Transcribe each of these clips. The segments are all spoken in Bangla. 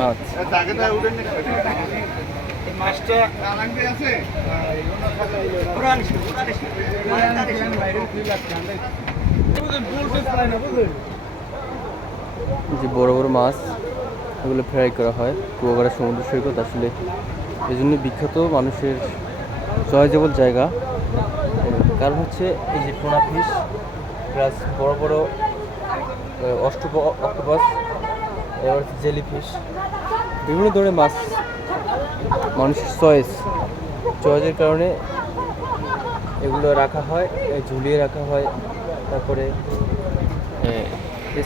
মাছ যে বড় বড় মাছ এগুলো ফ্রাই করা হয় কুয়াকাটা সমুদ্র সৈকত আসলে এই জন্য বিখ্যাত মানুষের চয়েজেবল জায়গা। কারণ হচ্ছে এই যে টোনা ফিশ প্লাস বড় বড় অক্টোপাস, এবার জেলি ফিশ, বিভিন্ন ধরনের মাছ মানুষের চয়েসের কারণে এগুলো রাখা হয়, ঝুলিয়ে রাখা হয়। তারপরে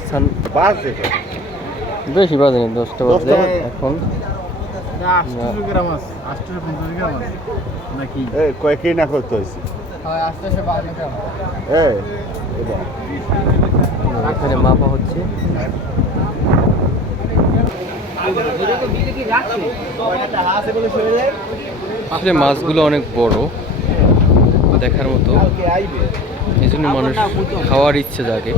স্থান বেশি বাজে 10টা বাজে এখন। কয়েকই না করতে হয়েছে এখানে মাপা হচ্ছে। আসলে মাছগুলো অনেক বড়, দেখার মতো, এই জন্য মানুষ খাওয়ার ইচ্ছে জাগে।